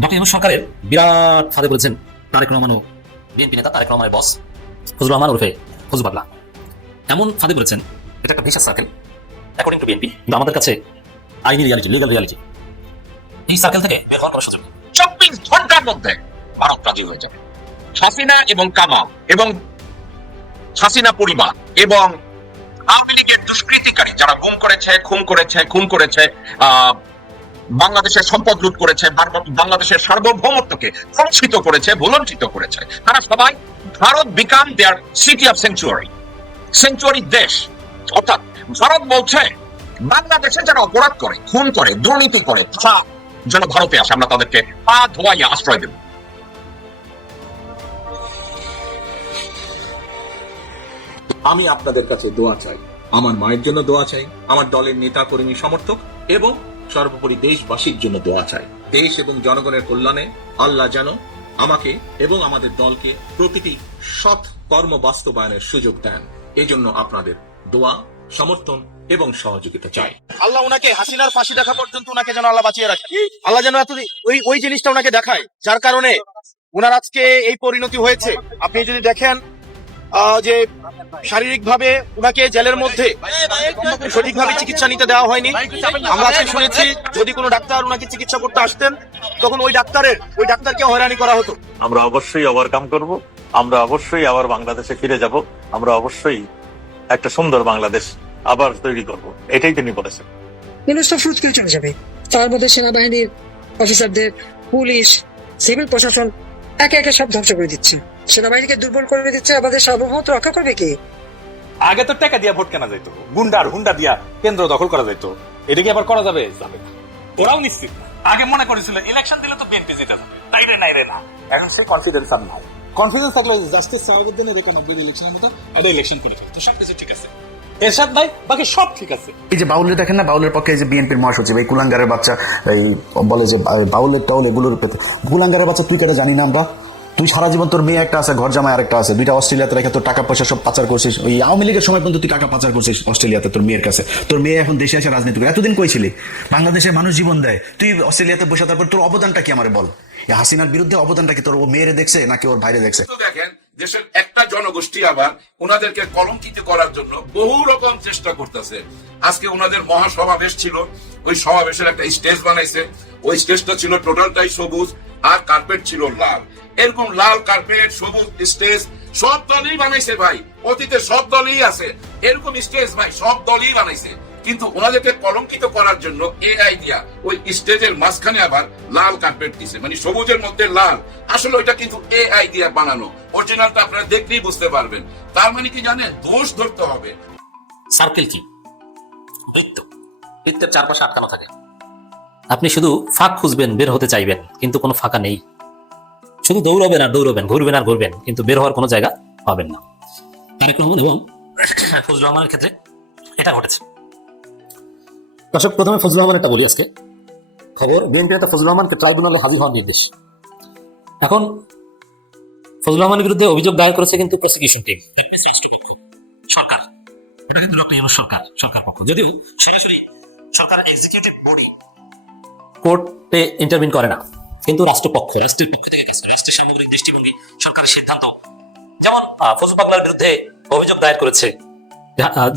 Doctor Yunus সরকারের বিরাট ফাঁদে পড়েছেন তারেক রহমান ও বিএনপি নেতা তারেক রহমানের বস ফজলুর রহমান ওরফে ফজু পাগলা। এমন ফাঁদে পড়েছেন, এটা একটা ভিশাস সার্কেল অ্যাকর্ডিং টু বিএনপি, কিন্তু আমাদের কাছে আইনি রিয়ালিটি, লিগাল রিয়ালিটি। এই সার্কেল থেকে বের হওয়ার কোনো সুযোগ নেই। 24 ঘন্টার মধ্যে ভারত রাজি হয়ে যাবে। হাসিনা এবং কামাল এবং হাসিনা পরিবার এবং আওয়ামী লীগের দুষ্কৃতিকারী যারা গুম করেছে, খুন করেছে, বাংলাদেশের সম্পদ লুট করেছে, বাংলাদেশের সার্বভৌমত্বকে কলুষিত করেছে, ভুলণ্ঠিত করেছে, তারা সবাই ভারত became their city of century দেশ। অর্থাৎ ভারত বলছে বাংলাদেশে যারা অপরাধ করে, খুন করে, দুর্নীতি করে, তারা যেন ভারতে আসে, আমরা তাদেরকে পা ধোয়াইয়া আশ্রয় দেব। আমি আপনাদের কাছে দোয়া চাই, আমার মায়ের জন্য দোয়া চাই, আমার দলের নেতা কর্মী সমর্থক এবং সর্বোপরি দেশবাসীর জন্য দোয়া চাই। দেশ এবং জনগণের কল্যাণে আল্লাহ যেন আমাকে এবং আমাদের দলকে প্রতিটি সৎ কর্ম বাস্তবায়নের সুযোগ দেন। এজন্য আপনাদের দোয়া, সমর্থন এবং সহযোগিতা চাই। আল্লাহ ওনাকে হাসিনার ফাঁসি দেখা পর্যন্ত ওনাকে যেন আল্লাহ বাঁচিয়ে রাখে। আল্লাহ যেন এত ওই জিনিসটা ওনাকে দেখায়, যার কারণে ওনার আজকে এই পরিণতি হয়েছে। আপনি যদি দেখেন যে শারীরিকভাবে ওনাকে জেলের মধ্যে সঠিকভাবে চিকিৎসা নিতে দেওয়া হয়নি। আমরা আজকে শুনেছি যদি কোনো ডাক্তার ওনাকে চিকিৎসা করতে আসতেন তখন ওই ডাক্তারকে হয়রানি করা হতো। আমরা অবশ্যই ওভারকাম করব, আমরা অবশ্যই আবার বাংলাদেশে ফিরে যাব, আমরা অবশ্যই একটা সুন্দর বাংলাদেশ আবার তৈরি করব, এটাই তিনি বলেছেন। সব সুদ করে চলে যাবে। তার মধ্যে সেনাবাহিনীর অফিসারদের, পুলিশ, সিভিল প্রশাসন একে একে সব ধ্বংস করে দিচ্ছে। সেনাবাহিনীকে দুর্বল করে দিচ্ছে, আমাদের সার্বভৌমত্ব রক্ষা করবে কে? আগে তো টাকা দিয়া ভোট কেনা যাইতো, গুন্ডার হুন্ডা দিয়া কেন্দ্র দখল করা যাইতো, এটা কি আবার করা যাবে? যাবে না, ওরাও নিশ্চিত না। আগে মনে করেছিল ইলেকশন দিলে তো বিএনপি জিতে যাবে, নাই রে না, এখন সেই কনফিডেন্স আর নাই। কনফিডেন্স থাকলে জাস্টিস সাহাবুদ্দিনের 91 ইলেকশনের মতো এটা ইলেকশন করে ফেলতো, সবকিছু ঠিক আছে, এরশাদ নাই, বাকি সব ঠিক আছে। এই যে বাউলের দেখেন না, বাউলের পক্ষে এই যে বিএনপির মহাসচিব এই কুলাঙ্গারের বাচ্চা এই বলে যে বাউলের টাউল এগুলোর পেতে, কুলাঙ্গারের বাচ্চা তুই কেটে জানি না আমরা? তুই সারা জীবন তোর মেয়ে একটা আছে, ঘর জামাই আরেকটা আছে, দুইটা অস্ট্রেলিয়াতে রেখে তোর টাকা পয়সা সব পাচার করছিস। ওই আওয়ামী লীগের সময় পর্যন্ত তুই টাকা পাচার করছিস অস্ট্রেলিয়াতে তোর মেয়ের কাছে। তোর মেয়ে এখন দেশে এসে রাজনীতি করে। এতদিন কই ছিলি? বাংলাদেশের মানুষ জীবন দেয়, তুই অস্ট্রেলিয়াতে বসে, তারপর তোর অবদানটা কি আমার বল? হাসিনার বিরুদ্ধে অবদানটা কি? তোর ও মেয়েরে দেখছে নাকি ওর ভাইরে দেখছে? দেখেন দেশের একটা জনগোষ্ঠী আবার ওনাদেরকে কলঙ্কিত করার জন্য বহু রকম চেষ্টা করতেছে। আজকে ওনাদের মহাসমাবেশ ছিল, ওই সমাবেশের একটা স্টেজ বানাইছে, ওই স্টেজটা ছিল টোটালটাই সবুজ আর কার্পেট ছিল লাল। এরকম লাল কার্পেট, সবুজ স্টেজ সব দলই বানাইছে ভাই, অতীতে সব দলই আছে এরকম স্টেজ ভাই, সব দলই বানাইছে। কিন্তু ওনাদেরকে কলঙ্কিত করার জন্য এআই দিয়া ওই স্টেজের মাঝখানে আবার লাল কার্পেট দিছে, মানে সবুজের মধ্যে লাল। আসলে ওইটা কিন্তু এআই দিয়া বানানো, অরিজিনালটা আপনারা দেখলেই বুঝতে পারবেন। তার মানে কি জানেন, দোষ ধরতে হবে। সার্কেল কি? বৃত্তের চারপাশে আটকানো থাকে। আপনি শুধু ফাঁক খুঁজবেন, বের হতে চাইবেন, কিন্তু কোনো ফাঁকা নেই। শুধু দৌড়াবেন আর দৌড়াবেন, ঘুরবেন আর ঘুরবেন, কিন্তু বের হওয়ার কোনো জায়গা পাবেন না। তারেক রহমান এবং ফজলুর রহমানের ক্ষেত্রে এটা ঘটেছে। দর্শক, প্রথমে ফজলুর রহমানেরটা বলি। আজকে খবর, বিএনপি নেতা ফজলুর রহমানকে ট্রাইব্যুনালে হাজির হওয়ার নির্দেশ। এখন ফজলুর রহমানের বিরুদ্ধে অভিযোগ দায়ের করেছে কিন্তু প্রসিকিউশন টিম, সরকার। এটা কিন্তু ডক্টর ইউনূস সরকার পক্ষ, যদিও সরাসরি সরকার এক্সিকিউটিভ বডি কোর্টে ইন্টারভিন করে না, কিন্তু রাষ্ট্রের পক্ষ থেকে গেছে। রাষ্ট্রের সামগ্রিক দৃষ্টিভঙ্গি, সরকারের সিদ্ধান্ত। যেমন ফজলু পাগলার বিরুদ্ধে অভিযোগ দায়ের করেছে,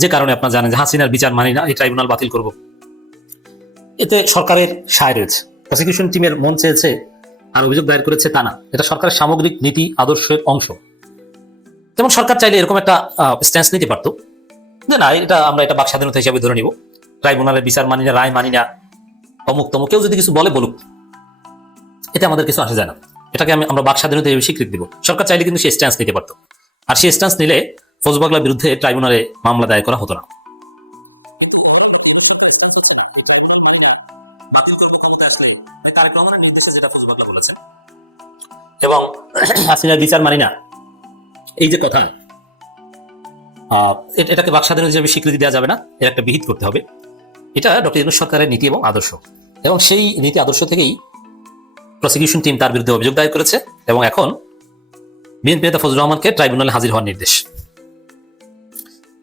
যে কারণে আপনারা জানেন যে হাসিনার বিচার মানি না, এই ট্রাইব্যুনাল বাতিল করব। এতে সরকারের সায় রয়েছে। প্রসিকিউশন টিমের মন চেয়েছে আর অভিযোগ দায়ের করেছে তা না, এটা সরকারের সামগ্রিক নীতি আদর্শের অংশ। যেমন সরকার চাইলে এরকম একটা স্ট্যান্স নিতে পারতো যে না, আমরা এটা বাক স্বাধীনতা হিসাবে ধরে নিব, ট্রাইব্যুনালের বিচার মানি না, রায় মানি না, অমুক তমুক। কেউ যদি কিছু বলুক, এতে আমাদের কিছু আসে যায় না, এটাকে আমরা বাক স্বাধীনতা হিসেবে স্বীকৃতি দেবো। সরকার চাইলে কিন্তু সে স্ট্যান্স নিতে পারতো, আর সেই স্ট্যান্স নিলে ফজলু পাগলার বিরুদ্ধে ট্রাইব্যুনালে মামলা দায়ের করা হতো না। এবং হাসিনার বিচার মানি না, এই যে কথা, এটাকে বাক স্বাধীনতা হিসেবে স্বীকৃতি দেওয়া যাবে না, এর একটা বিহিত করতে হবে। এটা ডক্টর ইউনূস সরকারের নীতি এবং আদর্শ, এবং সেই নীতি আদর্শ থেকেই প্রসিকিউশন টিম তার বিরুদ্ধে অভিযোগ দায়ের করেছে। এবং এখন বিএনপি নেতা ফজলুর রহমানকে ট্রাইব্যুনালে হাজির হওয়ার নির্দেশ।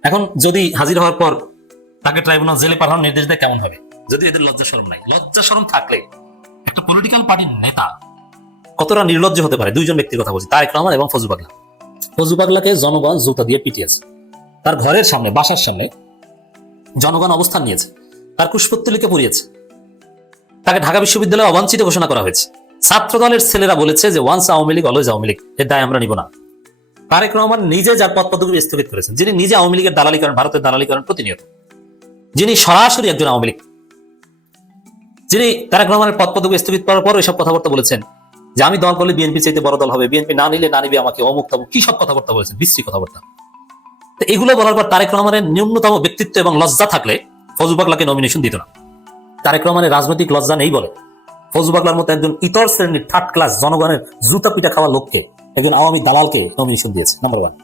এখন যদি হাজির হওয়ার পর তাকে ট্রাইব্যুনাল জেলে পাঠানোর নির্দেশ দেয়, কেমন হবে? যদি এদের লজ্জা শরম নাই। লজ্জা শরম থাকলে একটা পলিটিক্যাল পার্টির নেতা কতটা নির্লজ্জ হতে পারে। দুইজন ব্যক্তির কথা বলছি, তারেক রহমান এবং ফজলু পাগলা। ফজলু পাগলাকে জনগণ জুতা দিয়ে পিটিয়েছে, তার ঘরের সামনে, বাসার সামনে জনগণ অবস্থান নিয়েছে, তার কুশপুত্তলিকে পুড়িয়েছে, তাকে ঢাকা বিশ্ববিদ্যালয়ে অবাঞ্ছিত ঘোষণা করা হয়েছে। ছাত্র দলের ছেলেরা বলেছে যে ওয়ান্স আওয়ামী লীগ অলওয়েজ আওয়ামী লীগ, এর দায় আমরা নিব না। তারেক রহমান নিজে যার পদ পদবি স্থগিত করেছেন, যিনি নিজে আওয়ামী লীগের দালালি করেন, ভারতের দালালি করেন প্রতিনিয়ত, যিনি সরাসরি একজন আওয়ামী লীগ, যিনি তারেক রহমানের পদ পদবি স্থগিত করার পর এসব কথাবার্তা বলেছেন যে আমি দল করলে বিএনপি চাইতে বড় দল হবে, বিএনপি না নিলে না নিবে আমাকে, অমুক তমুক কি সব কথাবার্তা বলেছেন, বিশ্রী কথাবার্তা। তো এগুলো বলার পর তারেক রহমানের ন্যূনতম ব্যক্তিত্ব এবং লজ্জা থাকলে ফজলু পাগলাকে নমিনেশন দিত না। তারেক রহমানের রাজনৈতিক লজ্জা নেই বলে ফজলু পাগলার মতো একজন ইতর শ্রেণীর থার্ড ক্লাস জনগণের জুতা পিটা খাওয়া লোককে, একজন আওয়ামী দালালকে নমিনেশন দিয়েছে, নাম্বার 1।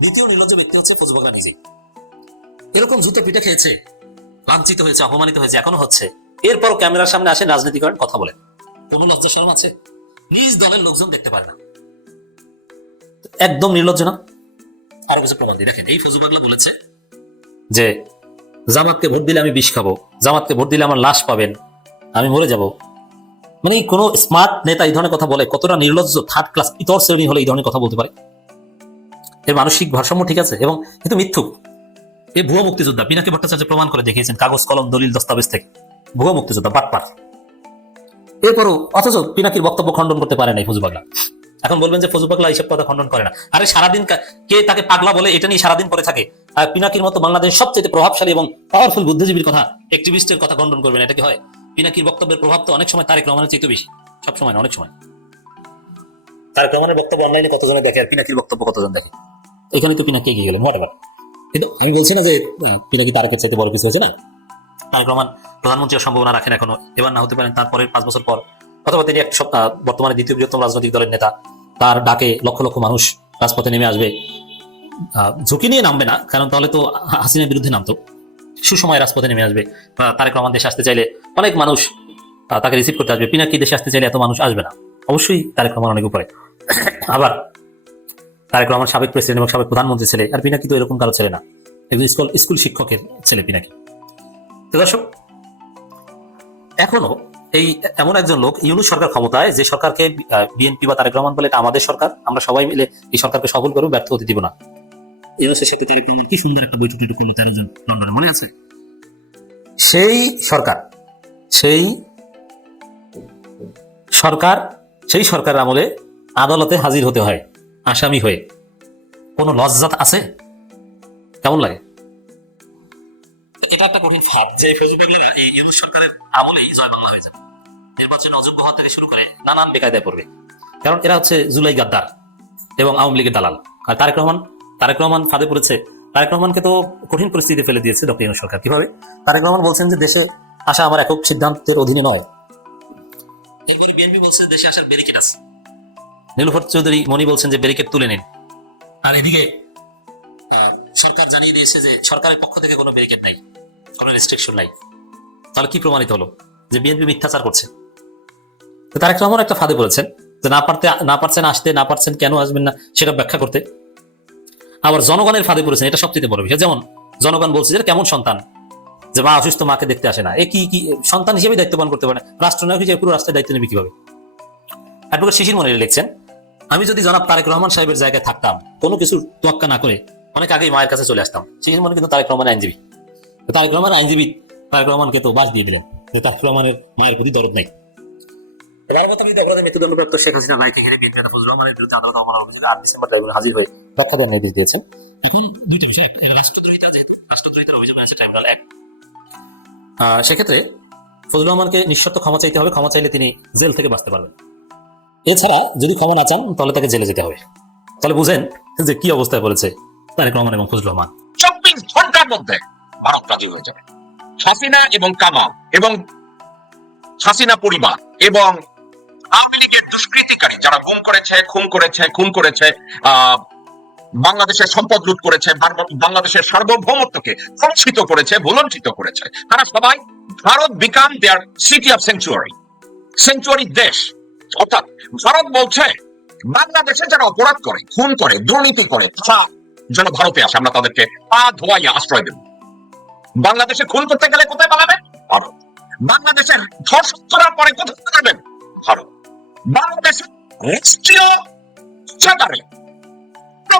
দ্বিতীয় নির্লজ্জ ব্যক্তি হচ্ছে ফজলু পাগলা নিজে। এরকম জুতা পিটা খেয়েছে, লাঞ্ছিত হয়েছে, অপমানিত হয়েছে, এখনো হচ্ছে, এরপর ক্যামেরার সামনে আসে, রাজনীতি করেন, কথা বলেন। কোন লজ্জা শরম আছে? নিজ দলের লোকজন দেখতে পারে না, একদম নির্লজ্জ না? আরো কিছু প্রমাণ দিই, দেখেন। এই ফজলু পাগলা বলেছে যে জামাতকে ভোট দিলে আমি বিষ খাবো, জামাতকে ভোট দিলে আমার লাশ পাবেন, আমি মরে যাব। মানে কোন স্মার্ট নেতা এই ধরনের কথা বলে? কতটা নির্লজ্জ, থার্ড ক্লাস ইতর শ্রেণী হলে এই ধরনের কথা বলতে পারে? এর মানসিক ভারসাম্য ঠিক আছে? এবং কিন্তু মিথ্যুক, এই ভুয়া মুক্তিযোদ্ধা পিনাকি ভট্টাচার্য প্রমাণ করে দেখিয়েছেন কাগজ কলম দলিল দস্তাবেজ থেকে, ভুয়া মুক্তিযোদ্ধা, বাটপার। এরপরও অথচ পিনাকির বক্তব্য খণ্ডন করতে পারে নাই ফজলু পাগলা। এখন বলবেন যে ফজলু পাগলা এইসব কথা খণ্ডন করে না। আরে সারাদিন কে তাকে পাগলা বলে এটা নিয়ে সারাদিন পরে থাকে। আর পিনাকির মতো বাংলাদেশের সবচেয়ে প্রভাবশালী এবং পাওয়ারফুল বুদ্ধিজীবীর কথা, অ্যাক্টিভিস্টের কথা খণ্ডন করবেন, এটা কি হয়? পিনাকির বক্তব্যের প্রভাব তো অনেক সময় তারেক রহমানের চাইতে বেশি, সব সময় না, অনেক সময়। তারেক রহমানের বক্তব্য অনলাইনে কতজনে দেখে আর পিনাকির বক্তব্য কতজন দেখে, এখানে তো পিনাকি এগিয়ে গেলেন, হোয়াটএভার। কিন্তু আমি বলছি না যে পিনাকি তারেকের চাইতে বড় কিছু হয়েছে না। তারেক রহমান প্রধানমন্ত্রীর সম্ভাবনা রাখেন এখনো, এবার না হতে পারেন তারপরের 5 বছর পর, অথবা তিনি বর্তমানে দ্বিতীয় বৃহত্তম রাজনৈতিক দলের নেতা, তার ডাকে লক্ষ লক্ষ মানুষ রাজপথে নেমে আসবে। ঝুঁকি নিয়ে নামবে না, কারণ তাহলে তো হাসিনার বিরুদ্ধে নামতো। সুসময় রাজপথে নেমে আসবে। তারেক রহমান দেশে আসতে চাইলে অনেক মানুষ তাকে রিসিভ করতে আসবে। পিনাকি দেশে আসতে চাইলে এত মানুষ আসবে না। অবশ্যই তারেক রহমান অনেক উপরে। আবার তারেক রহমান সাবেক প্রেসিডেন্ট এবং সাবেক প্রধানমন্ত্রী ছেলে, আর পিনাকি তো এরকম কারো ছেলে না, একজন স্কুল শিক্ষকের ছেলে পিনাকি। তো দর্শক, এখনো এই এমন একজন লোক, ইউনূস সরকার ক্ষমতায়, যে সরকারকে বিএনপি বা তারেক রহমান বলে এটা আমাদের সরকার, আমরা সবাই মিলে এই সরকারকে সফল করবো, ব্যর্থ হতে দিব না। ইউনূসের সাথে তারেক রহমান কি সুন্দর একটা বৈঠক করলো 13 জন লন্ডনে, মনে আছে? সেই সরকার আমলে আদালতে হাজির হতে হয় আসামি হয়ে। কোনো লজ্জা আছে? কেমন লাগে? এটা একটা কঠিন ফাঁদ যে ফজলু পাগলারা এই ইউনূস সরকারের আমলেই জয় বাংলা হয়ে যাবে। নির্বাচনে অযোগ্য হওয়া থেকে শুরু করে নানান বেকায়দায় পড়বে, কারণ এরা হচ্ছে জুলাই গাদ্দার এবং আওয়ামী লীগের দালাল। আর তারেক রহমান ফাঁদে পড়েছে। তারেক রহমানকে তো কঠিন পরিস্থিতি ফেলে দিয়েছে ডক্টর ইউনূস সরকার। কিভাবে? তারেক রহমান বলছেন যে দেশে আসা আমার একক সিদ্ধান্তের অধীনে নয়। এরপরে বিএনপি বলছে দেশে আসার ব্যারিকেড আছে। নীলুফার চৌধুরী মনি বলছেন যে ব্যারিকেড তুলে নিন। আর এদিকে সরকার জানিয়ে দিয়েছে যে সরকারের পক্ষ থেকে কোনো ব্যারিকেড নাই, কোনো রেস্ট্রিকশন নাই। তাহলে কি প্রমাণিত হলো? যে বিএনপি মিথ্যাচার করছে। তো তারেক রহমান একটা ফাঁদে পড়েছেন যে না পারছেন আসতে, না পারছেন কেন আসবেন না সেটা ব্যাখ্যা করতে। আবার জনগণের ফাঁদে পড়েছেন, এটা সবচেয়ে বড় বিষয়। যেমন জনগণ বলছে যে কেমন সন্তান, যে মা অসুস্থ, মাকে দেখতে আসে না, এ কি সন্তান হিসেবে দায়িত্ব পালন করতে পারে না, রাষ্ট্রনায়ক হিসেবে পুরো রাষ্ট্রের দায়িত্ব নেবে কিভাবে? অ্যাডভোকেট শিশির মনির লিখছেন, আমি যদি জনাব তারেক রহমান সাহেবের জায়গায় থাকতাম, কোনো কিছু তোয়াক্কা না করে অনেক আগেই মায়ের কাছে চলে আসতাম। শিশির মনির কিন্তু তারেক রহমানের আইনজীবী। তারেক রহমানকে তো বাস দিয়ে দিলেন যে তারেক রহমানের মায়ের প্রতি দরদ নাই। মৃত্যুদণ্ডপ্রাপ্ত শেখ হাসিনা রায়কে ঘিরে বিএনপি ফজলুর রহমানের বিরুদ্ধে আদালত অবমাননার অভিযোগে 8 ডিসেম্বর ট্রাইব্যুনালে হাজির হয়ে ব্যাখ্যা দেওয়ার নির্দেশ দিয়েছেন। এখন দুইটা বিষয়, রাষ্ট্রদ্রোহিতার অভিযোগ আছে ট্রাইব্যুনাল 1। সেক্ষেত্রে ফজলুর রহমানকে নিঃশর্ত ক্ষমা চাইতে হবে, ক্ষমা চাইলে তিনি জেল থেকে বাঁচতে পারবেন। এছাড়া যদি ক্ষমা না চান তাহলে তাকে জেলে যেতে হবে। তাহলে বুঝেন যে কি অবস্থায় পড়েছে তারেক রহমান এবং ফজলুর রহমান। 24 ঘন্টার মধ্যে ভারত রাজি হয়ে যাবে। হাসিনা এবং কামাল এবং হাসিনা পরিবার এবং আওয়ামী লীগের দুষ্কৃতিকারী যারা খুন করেছে, বাংলাদেশের সম্পদ লুট করেছে, বাংলাদেশের সার্বভৌমত্বকে কলঙ্কিত করেছে, ভুলণ্ঠিত করেছে, তারা সবাই ভারত became their city of century দেশ। অর্থাৎ ভারত বলছে বাংলাদেশে যারা অপরাধ করে, খুন করে, দুর্নীতি করে, তারা যেন ভারতে আসে, আমরা তাদেরকে পা ধোয়াইয়া আশ্রয় দেব। বাংলাদেশে খুন করতে গেলে কোথায় পালাবে? ভারত। বাংলাদেশের ধর্ষণ করার পরে কোথায় পালাবেন? ভারত। বাংলাদেশে রাষ্ট্রীয় চাঁদারে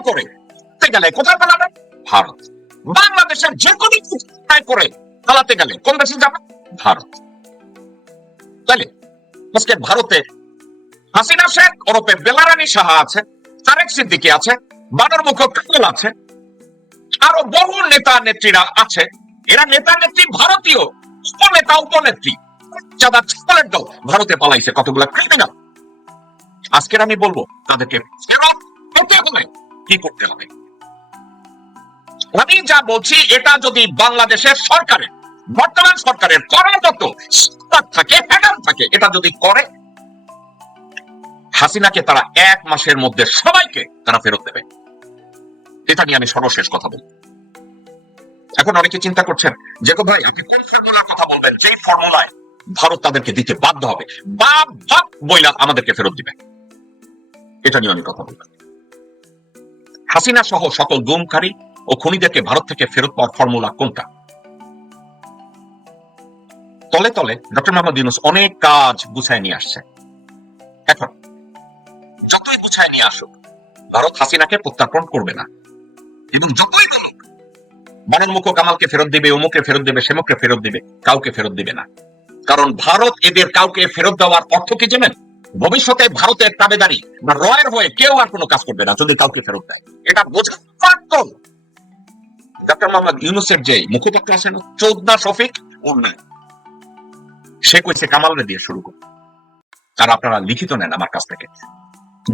করে গেলে কোথায় পালাবে? ভারত। বাংলাদেশের যে কোনো করে পালাতে গেলে কোন দেশে যাবে? ভারত। তাহলে আজকে ভারতে হাসিনা শেখ ওরফে বেলারানী সাহা আছে, তারেক সিদ্দিকী আছে, বানর মুখ কামাল আছে, আরো বহু নেতা নেত্রীরা আছে। এরা নেতা নেত্রী ভারতীয়, উপনেতা উপনেত্রী চাঁদা ছাপালের দল ভারতে পালাইছে কতগুলো ক্রিমিনাল। আজকের আমি বলবো তাদেরকে ফেরত পেতে হলে কি করতে হবে। আমি যা বলছি এটা যদি বাংলাদেশের সরকারের, বর্তমান সরকারের করার মতো থাকে, থাকে, এটা যদি করে, হাসিনাকে তারা 1 মাসের মধ্যে সবাইকে তারা ফেরত দেবে। এটা নিয়ে আমি সর্বশেষ কথা বলবো। এখন অনেকে চিন্তা করছেন যে ভাই আপনি কোন ফর্মুলার কথা বলবেন, যেই ফর্মুলায় ভারত তাদেরকে দিতে বাধ্য হবে বা ভাব বইলা আমাদেরকে ফেরত দিবে। এটা নিয়ে আমি কথা বলবো। হাসিনা সহ সকল গুমকারী ও খুনিদেরকে ভারত থেকে ফেরত পাওয়ার ফর্মুলা কোনটা? তলে তলে ডক্টর মোহাম্মদ ইউনূস অনেক কাজ গুছায় নিয়ে আসছে। এখন যতই গুছায় নিয়ে আসুক, ভারত হাসিনাকে প্রত্যার্পণ করবে না। এবং যতই বলুক বানর মুখ কামালকে ফেরত দিবে, অমুকে ফেরত দিবে, সেমুককে ফেরত দিবে, কাউকে ফেরত দিবে না। কারণ ভারত এদের কাউকে ফেরত দেওয়ার অর্থ কি জানেন? ভবিষ্যতে ভারতের তাবেদারি বা রয়ের হয়ে কেউ আর কোনো কাজ করবে না যদি কাউকে ফেরত দেয়। এটা বোঝা পারত। ডক্টর মোহাম্মদ ইউনূসের যে মুখপাত্র আছেন চৌধনা শফিক, ওর নাই, সে কইছে কামালরে দিয়ে শুরু করবে। আর আপনারা লিখিত নেন আমার কাছ থেকে,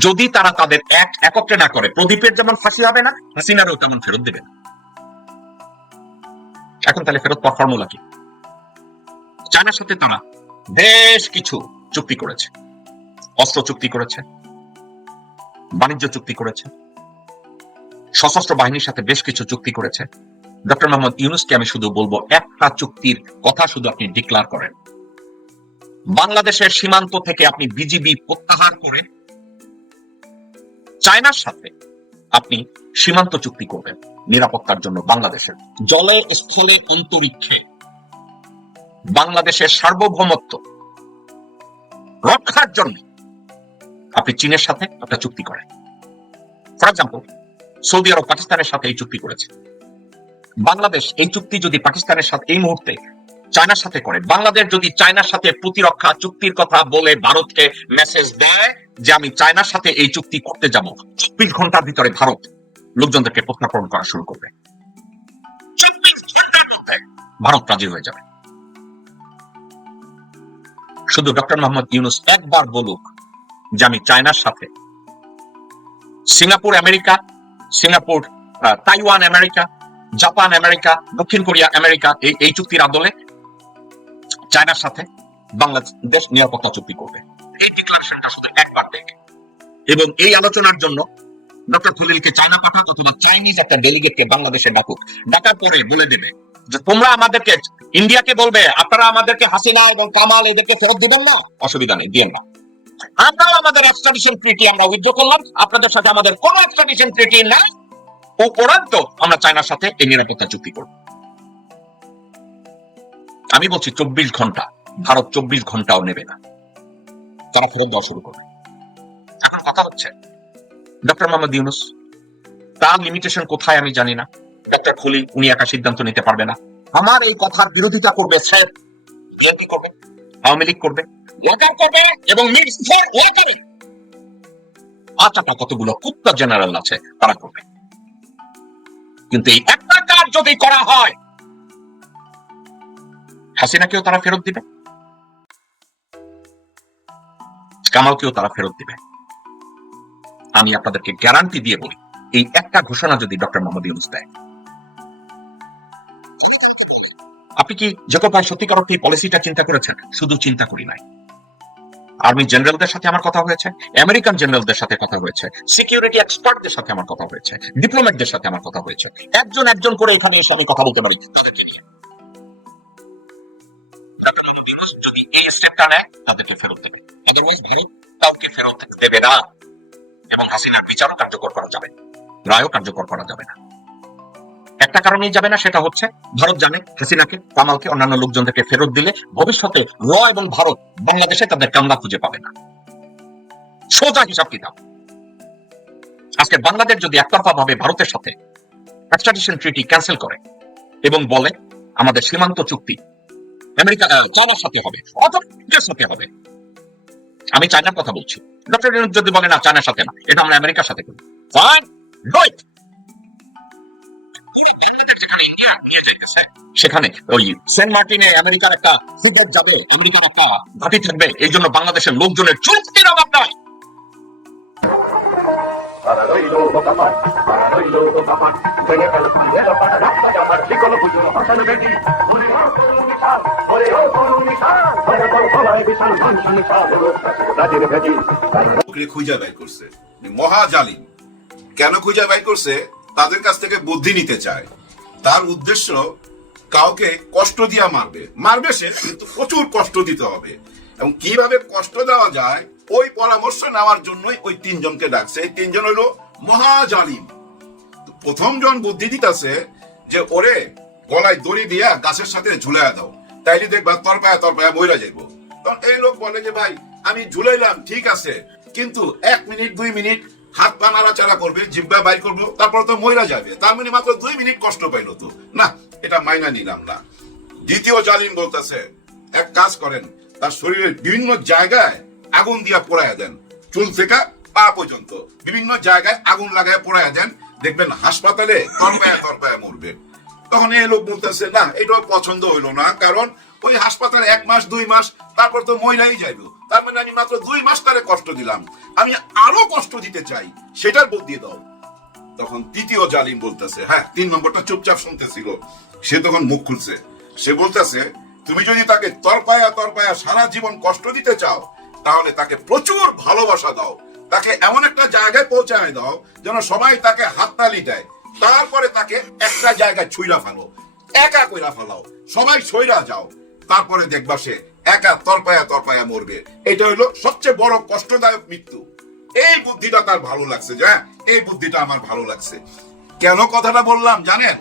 যদি তারা তাদের একত্রে না করে, প্রদীপের যেমন ফাঁসি হবে না, হাসিনারও তেমন ফেরত দেবে না। এখন তাহলে ফেরত পাওয়ার ফর্মুলা কি? চায়নার সাথে তারা বেশ কিছু চুক্তি করেছে, অস্ত্র চুক্তি করেছে, বাণিজ্য চুক্তি করেছে, সশস্ত্র বাহিনীর সাথে বেশ কিছু চুক্তি করেছে। ডক্টর মোহাম্মদ ইউনূসকে আমি শুধু বলবো, একটা চুক্তির কথা শুধু আপনি ডিক্লার করেন, বাংলাদেশের সীমান্ত থেকে আপনি বিজিবি প্রত্যাহার করে চায়নার সাথে আপনি সীমান্ত চুক্তি করবেন নিরাপত্তার জন্য। বাংলাদেশের জলে, স্থলে, অন্তরিক্ষে বাংলাদেশের সার্বভৌমত্ব রক্ষার জন্য আপনি চীনের সাথে একটা চুক্তি করেন। ফর এক্সাম্পল, সৌদি আরব পাকিস্তানের সাথে এই চুক্তি করেছে। বাংলাদেশ এই চুক্তি যদি পাকিস্তানের সাথে এই মুহূর্তে চায়নার সাথে করে, বাংলাদেশ যদি চায়নার সাথে প্রতিরক্ষা চুক্তির কথা বলে ভারতকে মেসেজ দেয় যে আমি চায়নার সাথে এই চুক্তি করতে যাব, 24 ঘন্টার ভিতরে ভারত লোকজনদেরকে প্রত্যার্পণ করা শুরু করবে। 24 ঘন্টার মধ্যে ভারত রাজি হয়ে যাবে। শুধু ডক্টর মোহাম্মদ ইউনূস একবার বলুক যে আমি চায়নার সাথে, Singapore America, Singapore Taiwan America, Japan America, দক্ষিণ কোরিয়া আমেরিকা এই চুক্তির আদলে চায়নার সাথে বাংলাদেশ নিরাপত্তা চুক্তি করবে। এই ডিক্লারেশনটা শুধু একবার দেখ, এবং এই আলোচনার জন্য ডক্টর খলিলকে চায়না পাঠাক অথবা চাইনিজ একটা ডেলিগেটকে বাংলাদেশে ডাকুক। ডাকার পরে বলে দেবে যে তোমরা আমাদেরকে, ইন্ডিয়াকে বলবে আপনারা আমাদেরকে হাসিনা এবং কামাল এদেরকে ফেরত দিবেন না, অসুবিধা নেই, দিয়েন না। আমরাও আমাদের এক্সট্রাডিশন ট্রিটি আমরা উইথড্র করলাম, আপনাদের সাথে আমাদের কোনো এক্সট্রাডিশন ট্রিটি নাই, উপরন্তু আমরা চায়নার সাথে এই নিরাপত্তা চুক্তি করব। আমি বলছি 24 ঘন্টা, ভারত 24 ঘন্টাও নেবে না, তারা ফেরত দেওয়া শুরু করবে। এখন কথা হচ্ছে ডক্টর মোহাম্মদ ইউনূস, তার লিমিটেশন কোথায় আমি জানি না। ডক্টর খলিল উনি একা সিদ্ধান্ত নিতে পারবে না। আমার এই কথার বিরোধিতা করবে স্যার, বিএনপি করবে, আওয়ামী লীগ করবে, ওয়াকার করবে, এবং মিনিস্টার ওয়াকারি আচাটা কতগুলো কুত্তা জেনারেল আছে তারা করবে। কিন্তু এই একটা কাজ যদি করা হয়, হাসিনাকেও তারা ফেরত দিবে, কামালকেও তারা ফেরত দিবে। আমি আপনাদেরকে গ্যারান্টি দিয়ে বলি, এই একটা ঘোষণা যদি ডক্টর মোহাম্মদ ইউনূস দেয়, আপনি কি জেকব ভাই সত্যিকার অর্থে পলিসিটা চিন্তা করেছেন? শুধু চিন্তা করি নাই, আর্মি জেনারেলদের সাথে আমার কথা হয়েছে, আমেরিকান জেনারেলদের সাথে কথা হয়েছে, সিকিউরিটি এক্সপার্টদের সাথে আমার কথা হয়েছে, ডিপ্লোম্যাটদের সাথে আমার কথা হয়েছে। একজন একজন করে এখানে এসে আমি কথা বলতে পারি তাদেরকে নিয়ে। যদি এই স্টেপটা নেয়, তাদেরকে ফেরত দেবে, আদারওয়াইজ ভারত কাউকে ফেরত দেবে না, এবং হাসিনার বিচারও কার্যকর করা যাবে, রায়ও কার্যকর করা যাবে না। একটা কারণেই যাবে না, সেটা হচ্ছে ভারত জানে হাসিনাকে, কামালকে, অন্যান্য লোকজনদেরকে ফেরত দিলে ভবিষ্যতে র এবং ভারত বাংলাদেশে তাদের কামলা খুঁজে পাবে না। সোজা হিসাব কিতাব। আজকে বাংলাদেশ যদি একতরফা ভাবে ভারতের সাথে এক্সট্রাডিশন ট্রিটি ক্যান্সেল করে এবং বলে আমাদের সীমান্ত চুক্তি আমেরিকা চায়নার সাথে হবে অথবা ইন্ডিয়ার সাথে হবে, আমি চায়নার কথা বলছি, ডক্টর ইউনূস যদি বলে না চায়নার সাথে না, এটা আমরা আমেরিকার সাথে করি, ফাইন, ডু ইট। যেখানে ইন্ডিয়া নিয়ে যাইতেছে সেখানে ওই সেন্ট মার্টিনে আমেরিকার একটা সুযোগ যাবে, আমেরিকার একটা ঘাঁটি থাকবে, এই জন্য বাংলাদেশের লোকজনের চুক্তির অভাব নাই। খুঁজে বের করছে মহা জালিম। কেন খুঁজে বের করছে? তাদের কাছ থেকে বুদ্ধি নিতে চায়। তার উদ্দেশ্য কাউকে কষ্ট দিয়া মারবে সে, কিন্তু প্রচুর কষ্ট দিতে হবে। এবং কিভাবে কষ্ট দেওয়া যায় ওই পরামর্শ নেওয়ার জন্যই ওই তিনজনকে ডাকছে। এই তিনজন হইলো মহা জালিম। প্রথম জন বুদ্ধি দিতেছে যে ওরে গলায় দড়ি দিয়া গাছের সাথে ঝুলাইয়া দাও, তাইলে দেখবা তরপায়া মইরা যাইব। তখন এই লোক বলে যে ভাই আমি ঝুলাইলাম ঠিক আছে, কিন্তু 1 মিনিট 2 মিনিট হাত পা নাড়াচাড়া করবে, জিব্বা বাইর করবো, তারপর তো মইরা যাবে, তার মানে মাত্র 2 মিনিট কষ্ট পাইলো তো না, এটা মাইনা নিলাম না। দ্বিতীয় জালিম বলতেছে এক কাজ করেন, তার শরীরের বিভিন্ন জায়গায় আগুন দিয়া পোড়াইয়া দেন, চুল থেকে পা পর্যন্ত বিভিন্ন জায়গায় আগুন লাগায় পোড়াইয়া দেন, দেখবেন হাসপাতালে তরপায়া মরবে। তখন এই লোক বলতেছে না, এটাও পছন্দ হইলো না, কারণ ওই হাসপাতালে 1 মাস 2 মাস তারপর তো মহিলাই যাইব, তার মানে আমি মাত্র 2 মাস তারে কষ্ট দিলাম, আমি আরো কষ্ট দিতে চাই, সেটার বুদ্ধি দাও। তখন তৃতীয় জালিম বলতেছে, হ্যাঁ 3 নম্বরটা চুপচাপ শুনতেছিল, সে তখন মুখ খুলছে, সে বলতেছে তুমি যদি তাকে তরপায়া সারা জীবন কষ্ট দিতে চাও, তাহলে তাকে প্রচুর ভালোবাসা দাও, তাকে এমন একটা জায়গায় পৌঁছায় দাও যেন সবাই তাকে হাততালি দেয়, তারপরে তাকে একটা জায়গায় ছুঁইরা ফেলো, একা কইরা ফেলাও, সবাই সইরা যাও, তারপরে দেখবা সে একা তরপায়া মরবে। এটা হলো সবচেয়ে বড় কষ্টদায়ক মৃত্যু। এই বুদ্ধিটা তার ভালো লাগছে, যে এই বুদ্ধিটা আমার ভালো লাগছে। কেন কথাটা বললাম জানেন?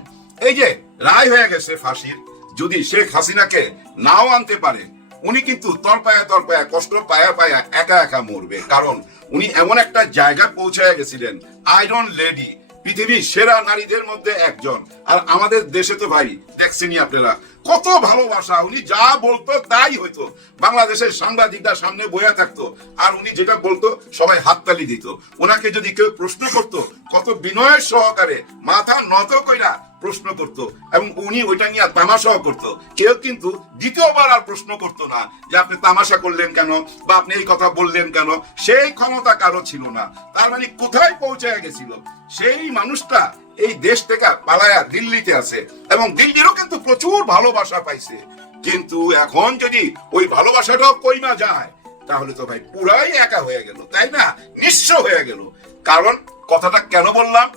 এই যে রায় হয়ে গেছে ফাঁসির, যদি শেখ হাসিনাকে নাও আনতে পারে, উনি কিন্তু তরপায়া কষ্ট পায়া একা মরবে, কারণ উনি এমন একটা জায়গায় পৌঁছায় গেছিলেন, আয়রন লেডি, পৃথিবীর সেরা নারীদের মধ্যে একজন। আর আমাদের দেশে তো ভাই দেখছেনই আপনারা কত ভালোবাসা, উনি যা বলতো তাই হইতো, বাংলাদেশের সাংবাদিকরা সামনে বইয়া থাকতো, আর উনি যেটা বলতো সবাই হাততালি দিত। ওনাকে যদি কেউ প্রশ্ন করতো, কত বিনয়ের সহকারে মাথা নত কইরা প্রশ্ন করত, এবং উনি ওইটা নিয়ে তামাশাও করতো। কেউ কিন্তু দ্বিতীয়বার আর প্রশ্ন করতো না যে আপনি তামাশা করলেন কেন, বা আপনি এই কথা বললেন কেন, সেই ক্ষমতা কারো ছিল না। তার মানে কোথায় পৌঁছায় গেছিল? সেই মানুষটা এই দেশ থেকে পালায়া দিল্লিতে আছে, এবং দিল্লিরও কিন্তু প্রচুর ভালোবাসা পাইছে। কিন্তু এখন যদি ওই ভালোবাসাটাও কইমা যায়, তাহলে তো ভাই পুরাই একা হয়ে গেল, তাই না? নিঃস্ব হয়ে গেল। কারণ কথাটা কেন বললাম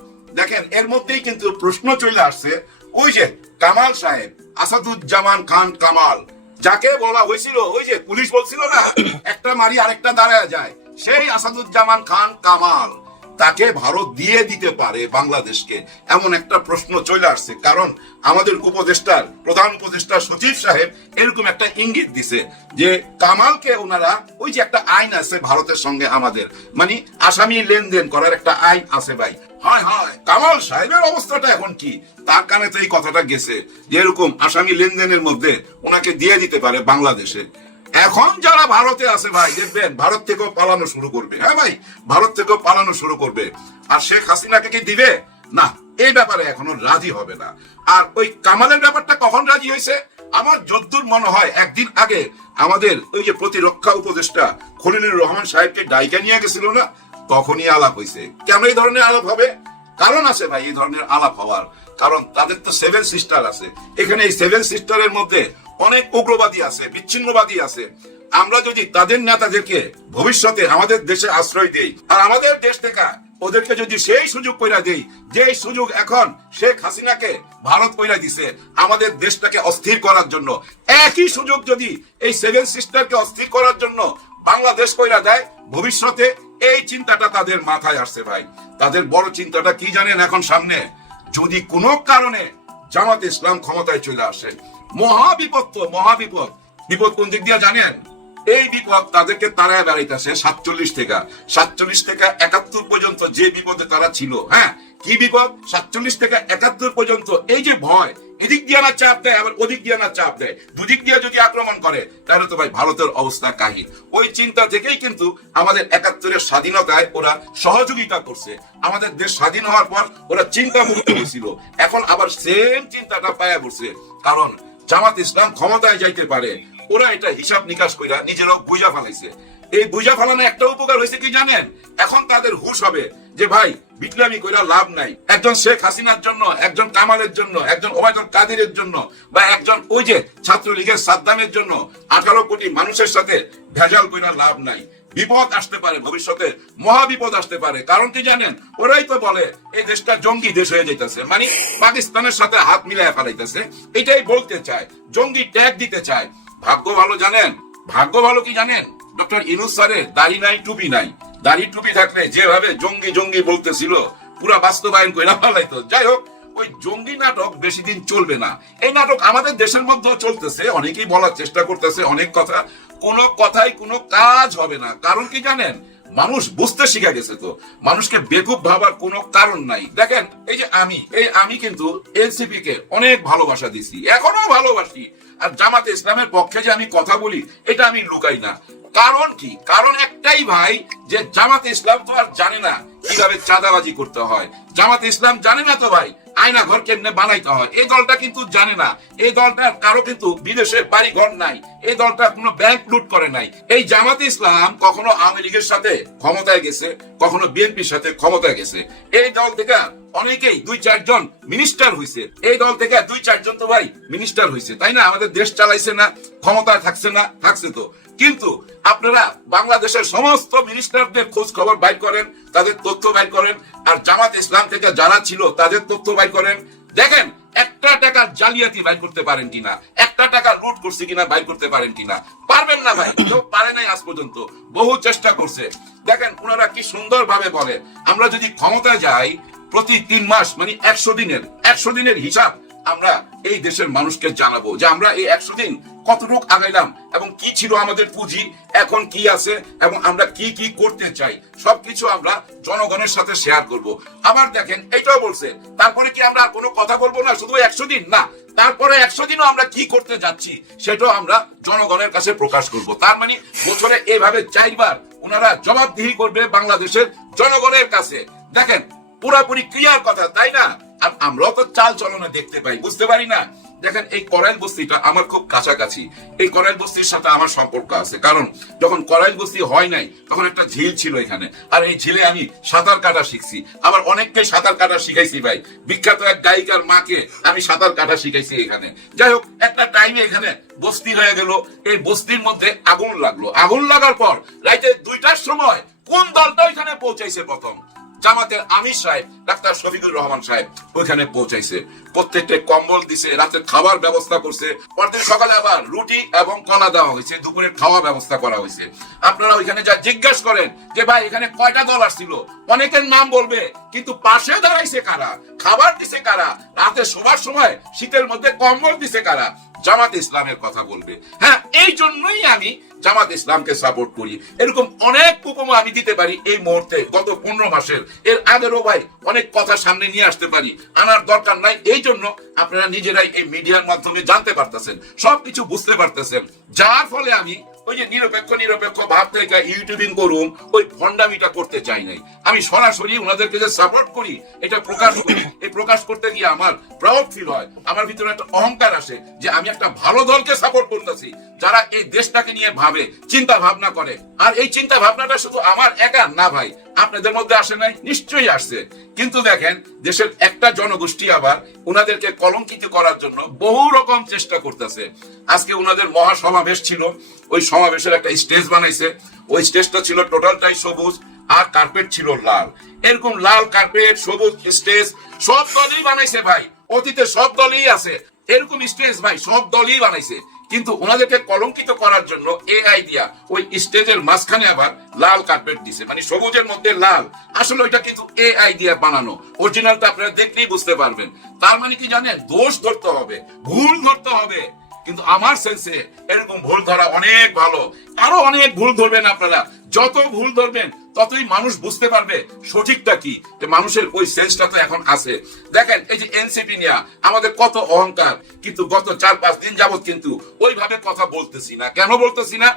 দেখেন, এর মধ্যেই কিন্তু প্রশ্ন চলে আসছে, ওই যে কামাল সাহেব, আসাদুজ্জামান খান কামাল, যাকে বলা হয়েছিল, ওই যে পুলিশ বলছিল না একটা মারি আরেকটা দাঁড়ায় যায়, সেই আসাদুজ্জামান খান কামাল, তাকে ভারত দিয়ে দিতে পারে বাংলাদেশকে, এমন একটা প্রশ্ন চলে আসছে। কারণ আমাদের প্রধান উপদেষ্টা সচিব সাহেব এরকম একটা ইঙ্গিত দিছে যে কামালকে ওনারা, ওই যে একটা আইন আছে ভারতের সঙ্গে আমাদের, মানে আসামি লেনদেন করার একটা আইন আছে ভাই। হয় কামাল সাহেবের অবস্থাটা এখন কি, তার কানে তো এই কথাটা গেছে যে এরকম আসামি লেনদেনের মধ্যে ওনাকে দিয়ে দিতে পারে বাংলাদেশে। এখন যারা ভারতে আছে ভাই, দেখবেন ভারত থেকেও পালানো শুরু করবে। হ্যাঁ ভাই, ভারত থেকেও পালানো শুরু করবে। আর শেখ হাসিনাকে কি দিবে না, এই ব্যাপারে এখনো রাজি হবে না। আর ওই কামালের ব্যাপারটা কখন রাজি হয়েছে, আমার যদ্দূর মনে হয় একদিন আগে আমাদের ওই যে প্রতিরক্ষা উপদেষ্টা খলিলুর রহমান সাহেবকে ডাইকা নিয়ে গেছিল না, তখনই আলাপ হয়েছে। কেন এই ধরনের আলাপ হবে? কারণ আছে ভাই এই ধরনের আলাপ হওয়ার, কারণ তাদের তো 7 সিস্টার আছে। এখানে এই 7 সিস্টারের মধ্যে অনেক উগ্রবাদী আছে, বিচ্ছিন্নবাদী আছে। আমরা যদি তাদের নেতাদেরকে ভবিষ্যতে আমাদের দেশে আশ্রয় দেই, আর আমাদের দেশ থেকে ওদেরকে যদি সেই সুযোগ কইরা দেই, যে সুযোগ এখন শেখ হাসিনাকে ভারত কইরা দিছে আমাদের দেশটাকে অস্থির করার জন্য, একই সুযোগ যদি এই 7 সিস্টারকে অস্থির করার জন্য বাংলাদেশ কইরা দেয়, ভবিষ্যতে এই চিন্তাটা তাদের মাথায় আসছে ভাই। তাদের বড় চিন্তাটা কি জানেন এখন সামনে? যদি কোনো কারণে জামাত ইসলাম ক্ষমতায় চলে আসে, মহাবিপদ। বিপদ কোন দিক দিয়ে জানেন? এই বিপদ তাদেরকে তারায় বেড়াইতেছে 47 থেকে 71 পর্যন্ত যে বিপদে তারা ছিল। হ্যাঁ, কি বিপদ? 47 থেকে 71 পর্যন্ত এই যে ভয়, এদিক দিয়ে না চাপ দেয়, আবার ওদিক দিয়ে না চাপ দেয়, দুদিক দিয়ে যদি আক্রমণ করে তাহলে তো ভাই ভারতের অবস্থা কাহিল। ওই চিন্তা থেকেই কিন্তু আমাদের 71-এর স্বাধীনতায় ওরা সহযোগিতা করছে। আমাদের দেশ স্বাধীন হওয়ার পর ওরা চিন্তা মুক্ত হয়েছিল, এখন আবার সেম চিন্তাটা পায়া করছে। কারণ জামাত ইসলাম ক্ষমতায় যাইতে পারে, ওরা এটা হিসাব নিকাশ কইরা নিজেরাও বুঝা ফেলাইছে। এই বুঝা ফেলানো একটা উপকার হয়েছে কি জানেন? এখন তাদের হুঁশ হবে যে ভাই বিপ্লবী কইরা লাভ নাই। একজন শেখ হাসিনার জন্য, একজন কামালের জন্য, একজন ওবায়দুল কাদেরের জন্য, বা একজন ওই যে ছাত্রলীগের সাদ্দামের জন্য 18 কোটি মানুষের সাথে ভেজাল কইরা লাভ নাই। বিপদ আসতে পারে, ভবিষ্যতে মহা বিপদ আসতে পারে। কারণ কি জানেন? ওরাই তো বলে এই দেশটা জঙ্গি দেশ হয়ে যাইতেছে, মানে পাকিস্তানের সাথে হাত মিলাই ফেলাইতেছে। এটাই বলতে চায়, জঙ্গি ট্যাগ দিতে চায়। ভাগ্য ভালো জানেন, ভাগ্য ভালো কি জানেন? ডক্টর ইউনূস স্যারের দাড়ি নাই, টুপি নাই। দাড়ি টুপি থাকলে যেভাবে জঙ্গি জঙ্গি বলতেছিল পুরা বাস্তবায়ন করে ফেলাইতো। যাই হোক, ওই জঙ্গি নাটক বেশি দিন চলবে না। এই নাটক আমাদের দেশের মধ্যেও চলতেছে, অনেকেই বলার চেষ্টা করতেছে অনেক কথা, কোনো কথাই কোনো কাজ হবে না। কারণ কি জানেন? মানুষ বুঝতে শিখে গেছে, তো মানুষকে বেকুব ভাবার কোনো কারণ নাই। দেখেন, এই যে আমি কিন্তু এনসিপি কে অনেক ভালোবাসা দিছি, এখনো ভালোবাসি। আর জামাতে ইসলামের পক্ষে যে আমি কথা বলি, এটা আমি লুকাই না। কারণ কি? কারণ একটাই ভাই, যে জামাতে ইসলাম তো আর জানে না কিভাবে চাঁদাবাজি করতে হয়। জামাতে ইসলাম জানে না তো ভাই আয়না ঘর কেমনে বানাইতে হয়। এই দলটা কিন্তু জানে না। এই দলটার কারো কিন্তু বিদেশে বাড়ি ঘর নাই। এই দলটা কোনো ব্যাংক লুট করে নাই। এই জামাতে ইসলাম কখনো আওয়ামী লীগের সাথে ক্ষমতায় গেছে, কখনো বিএনপির সাথে ক্ষমতায় গেছে। এই দল থেকে অনেকেই 2-4 জন মিনিস্টার হয়েছে। এই দল থেকে 2-4 জন তো ভাই মিনিস্টার হয়েছে, তাই না? আমাদের দেশ চালাইছে না, ক্ষমতায় থাকছে না? থাকছে তো। কিন্তু আপনারা বাংলাদেশের সমস্ত মিনিস্টারদের খোঁজ খবর বাইর করেন, তাদের তথ্য বাইর করেন, আর জামাত ইসলাম থেকে যারা ছিল তাদের তথ্য বাইর করেন। দেখেন একটা টাকা জালিয়াতি বাইর করতে পারেন কিনা, একটা টাকা লুট করছে কিনা বাইর করতে পারেন কিনা। পারবেন না ভাই, কেউ পারে নাই আজ পর্যন্ত, বহু চেষ্টা করছে। দেখেন ওনারা কি সুন্দর ভাবে বলে, আমরা যদি ক্ষমতায় যাই প্রতি 3 মাস মানে 100 দিনের হিসাব আমরা এই দেশের মানুষকে জানাবো, যে আমরা এই 100 দিন কতটুক আগাইলাম এবং কি ছিল আমাদের পুঁজি, এখন কি আছে এবং আমরা কি কি করতে চাই, সবকিছু আমরা জনগণের সাথে শেয়ার করব। আবার দেখেন এইটাও বলছে, তারপরে কি আমরা কোনো কথা বলবো না, শুধু 100 দিন না, তারপরে 100 দিনও আমরা কি করতে যাচ্ছি সেটাও আমরা জনগণের কাছে প্রকাশ করব। তার মানে বছরে এইভাবে 4 বার ওনারা জবাবদিহি করবে বাংলাদেশের জনগণের কাছে। দেখেন পুরাপুরি ক্লিয়ার কথা, তাই না? আর আমরাও তো চাল চলনে দেখতে পাই, বুঝতে পারি না? দেখেন এই করাইল বস্তিটা আমার খুব কাছাকাছি। এই করাইল বস্তির সাথে আমার সম্পর্ক আছে, কারণ যখন করাইল বস্তি হয় নাই তখন একটা ঝিল ছিল এখানে, আর এই ঝিলে আমি সাঁতার কাটা শিখছি। আবার অনেককে সাঁতার কাটা শিখাইছি ভাই, বিখ্যাত এক গায়িকার মাকে আমি সাঁতার কাটা শিখাইছি এখানে। যাই হোক, একটা টাইমে এখানে বস্তি হয়ে গেল, এই বস্তির মধ্যে আগুন লাগলো। আগুন লাগার পর রাইতে 2টার সময় কোন দলটা ওইখানে পৌঁছাইছে? প্রথম জামাতের আমির সাহেব ডাক্তার শফিকুর রহমান সাহেব ওইখানে পৌঁছাইছে। প্রত্যেকটা কম্বল দিছে, রাতে খাবার ব্যবস্থা করছে, পরদিন সকালে আবার রুটি এবং কলা দেওয়া হয়েছে, দুপুরের খাওয়া ব্যবস্থা করা হয়েছে। আপনারা ওইখানে যা জিজ্ঞাসা করেন যে ভাই এখানে কয়টা দল আসছিল, অনেকের নাম বলবে, কিন্তু পাশে দাঁড়াইছে কারা, খাবার দিছে কারা, রাতে শোবার সময় শীতের মধ্যে কম্বল দিছে কারা, জামাত ইসলামের কথা বলবে। হ্যাঁ, এই জন্যই আমি জামাত ইসলামকে সাপোর্ট করি। এরকম অনেক উপমা আমি দিতে পারি এই মুহূর্তে, গত 15 মাসের, এর আগেরও ভাই অনেক কথা সামনে নিয়ে আসতে পারি, আনার দরকার নাই। এই জন্য আপনারা নিজেরাই এই মিডিয়ার মাধ্যমে জানতে পারতেছেন, সবকিছু বুঝতে পারতেছেন, যার ফলে আমি ওই যে নিরপেক্ষ ভাব থেকে ইউটিউবিং করুম ওই ভণ্ডামিটা করতে চাই নাই। আমি সরাসরি ওনাদেরকে যে সাপোর্ট করি এটা প্রকাশ করি। এই প্রকাশ করতে গিয়ে আমার প্রাউড ফিল হয়, আমার ভিতরে একটা অহংকার আসে যে আমি একটা ভালো দলকে সাপোর্ট করতেছি, যারা এই দেশটাকে নিয়ে ভাবে, চিন্তা ভাবনা করে। আর এই চিন্তা ভাবনাটা শুধু আমার একা না ভাই, আপনাদের মধ্যে আসে নাই? নিশ্চয়ই আসছে। কিন্তু দেখেন দেশের একটা জনগোষ্ঠী আবার ওনাদেরকে কলঙ্কিত করার জন্য বহু রকম চেষ্টা করতেছে। আজকে ওনাদের মহাসমাবেশ ছিল, ওই সমাবেশের একটা স্টেজ বানাইছে, ওই স্টেজটা ছিল টোটালটাই সবুজ আর কার্পেট ছিল লাল। এরকম লাল কার্পেট, সবুজ স্টেজ সব দলই বানাইছে ভাই, অতীতে সব দলই আছে এরকম স্টেজ ভাই, সব দলই বানাইছে। কিন্তু ওনাদেরকে কলঙ্কিত করার জন্য এআই দিয়া ওই স্টেজের মাঝখানে আবার লাল কার্পেট দিছে, মানে সবুজের মধ্যে লাল। আসলে ওইটা কিন্তু এআই দিয়া বানানো, অরিজিনালটা আপনারা দেখলেই বুঝতে পারবেন। তার মানে কি জানেন, দোষ ধরতে হবে, ভুল ধরতে হবে। কিন্তু আমার সেন্সে এরকম ভুল ধরা অনেক ভালো। আরো অনেক ভুল ধরবেন আপনারা, যত ভুল ধরবেন ততই মানুষ বুঝতে পারবে সঠিকটা কি। যে মানুষের ওই সেন্সটা তো এখন আছে। দেখেন এই যে এনসিপি নিয়ে আমাদের কত অহংকার, কিন্তু গত 4-5 দিন যাবত কিন্তু ওইভাবে কথা বলতেছি না। কেন বলতেছি না?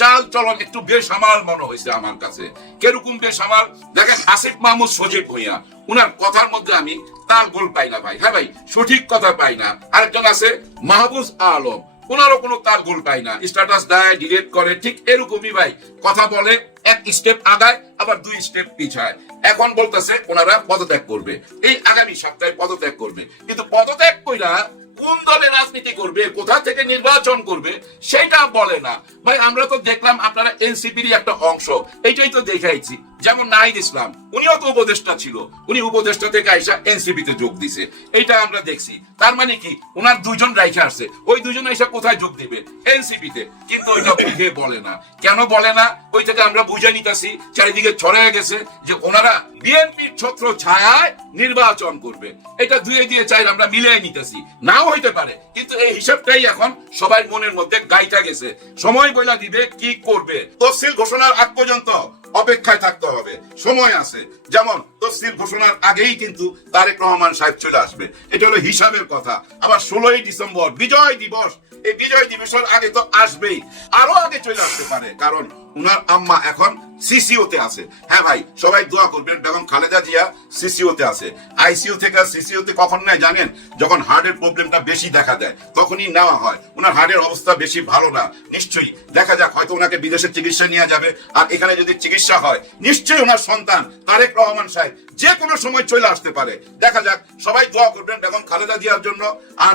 চাল চলন একটু বেসামাল মনে হয়েছে আমার কাছে। কিরকম বেসামাল? দেখেন আসিফ মাহমুদ সজীব ভুঁইয়া, উনার কথার মধ্যে আমি তাল গোল পাই না ভাই। হ্যাঁ ভাই, সঠিক কথা পাই না। আরেকজন আছে মাহবুজ আলম, ওনারও কোনো তাল গোল পাই না। স্ট্যাটাস দেয়, ডিলিট করে, ঠিক এরকমই ভাই কথা বলে, এক স্টেপ আগায় আবার 2 স্টেপ পিছায়। এখন বলতেছে ওনারা পদত্যাগ করবে, এই আগামী সপ্তাহে পদত্যাগ করবে। কিন্তু পদত্যাগ কইরা কোন দলে রাজনীতি করবে, কোথা থেকে নির্বাচন করবে সেটা বলে না ভাই। আমরা তো দেখলাম আপনারা এনসিপির একটা অংশ, এইটাই তো দেখাইছি। যেমন নাহিদ ইসলাম, উনিও তো উপদেষ্টা ছিল, উনি উপদেষ্টা থেকে আইসা এনসিপি তে যোগ দিছে, এইটা আমরা দেখছি। তার মানে কি ওনার 2 জন রাইখা আসছে, ওই 2 জন আইসা কোথায় যোগ দিবে? এনসিপি তে। কিন্তু ওইটা বুঝে বলে না। কেন বলে না? ওই থেকে আমরা বুঝে নিতেছি, চারিদিকে ছড়ায় গেছে যে ওনারা বিএনপির ছত্র ছায়ায় নির্বাচন করবে। এটা 2 দিয়ে 4 আমরা মিলিয়ে নিতেছি, নাও হইতে পারে, কিন্তু এই হিসাবটাই এখন সবাই মনের মধ্যে গাইটা গেছে। সময় বইলা দিবে কি করবে। তফসিল ঘোষণার আগ পর্যন্ত অপেক্ষায় থাকতে হবে, সময় আছে। যেমন তফসিল ঘোষণার আগেই কিন্তু তারেক রহমান সাহেব চলে আসবে, এটা হলো হিসাবের কথা। আবার 16ই ডিসেম্বর বিজয় দিবস, এই বিজয় দিবসের আগে তো আসবেই, আরো আগে চলে আসতে পারে, কারণ উনার আম্মা এখন সিসিওতে আছে। হ্যাঁ ভাই, সবাই দোয়া করবেন, বেগম খালেদা জিয়া সিসিওতে আছে। আইসিইউ থেকে সিসিওতে কখন নেয় জানেন? যখন হার্টের প্রবলেমটা বেশি দেখা দেয় তখনই নেওয়া হয়। ওনার হার্টের অবস্থা বেশি ভালো না, নিশ্চয়ই দেখা যাক, হয়তো ওনাকে বিদেশে চিকিৎসা নিয়ে যাবে। আর এখানে যদি চিকিৎসা হয়, নিশ্চয়ই ওনার সন্তান তারেক রহমান সাহেব যে কোনো সময় চলে আসতে পারে। দেখা যাক, সবাই দোয়া করবেন বেগম খালেদা জিয়ার জন্য। আর